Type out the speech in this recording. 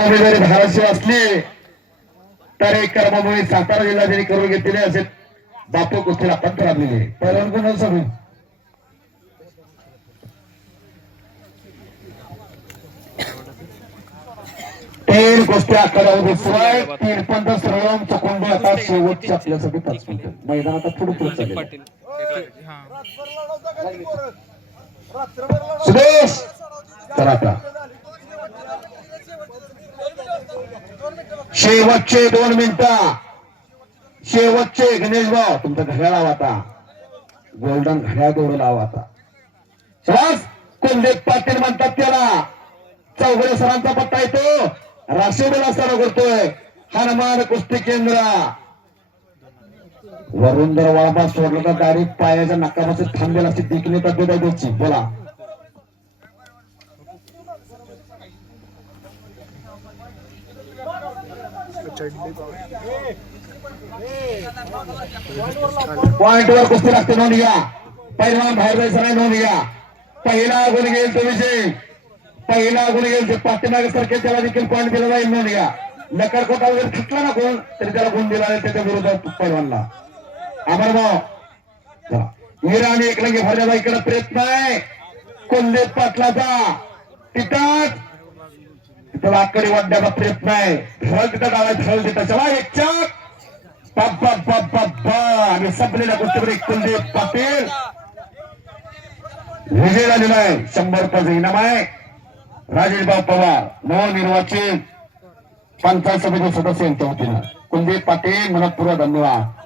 कोणी जरी धाराशिव असले तर एक कर्मभूमी सातारा जिल्हा जरी करून घेतलेले असे बापू कुस्तीला पंच राबलेले पहिल्यांदा सगळी तीन कुस्त्या करावशिवाय 3 पंच सर्वम चकोंडे आता शेवटचे आपल्यासाठी 5 मिनिटं मैदानात पुढे पुढे चालले सुदेश चला आता शेवटचे 2 मिनिटं शेवटचे गणेश भाऊ तुमचा घड्याळ लावा आता गोल्डन घड्याळ दोड लावा आता श्वास कुलदीप पाटील म्हणतात त्याला चौघडे सरांचा पट्टा येतो राशिवला सर करतोय हनुमान कुस्ती केंद्र वरून जर वाळबा सोडलं तर डायरेक्ट पायाच्या नकापासून थांबेल अशी देखील तब्येत आहे त्याची बोला पॉइंट वर कुस्ती लागते नोंद घ्या पहिलवान बाहेर जायचं नाही नोंद घ्या पहिला गुण घेईल तो विजय पहिला गुण घेईल ते पाठीमागे सारखे त्याला देखील पॉइंट दिला जाईल नोंद घ्या नकरकोटा वगैरे थकला ना कोण तरी त्याला गुण दिला जाईल त्याच्या विरोधात पहिलवानला अमरभाव वीराने एकलंगी भरण्याचा इकडे प्रयत्न आहे कुलदीप पाटलाचा तिथं आकडे वाढण्याचा प्रयत्न आहे ढळ तिथं डावा ढळ तिथं चला एक चाक आणि संपलेल्या गोष्टीमध्ये कुलदीप पाटील विजय झालेला आहे 100 रुपयाचं इनाम आहे राजेशभाऊ पवार नवनिर्वाचित पंचायत समिती सदस्य यांच्या वतीनं कुलदीप पाटील मनपूर्वक धन्यवाद.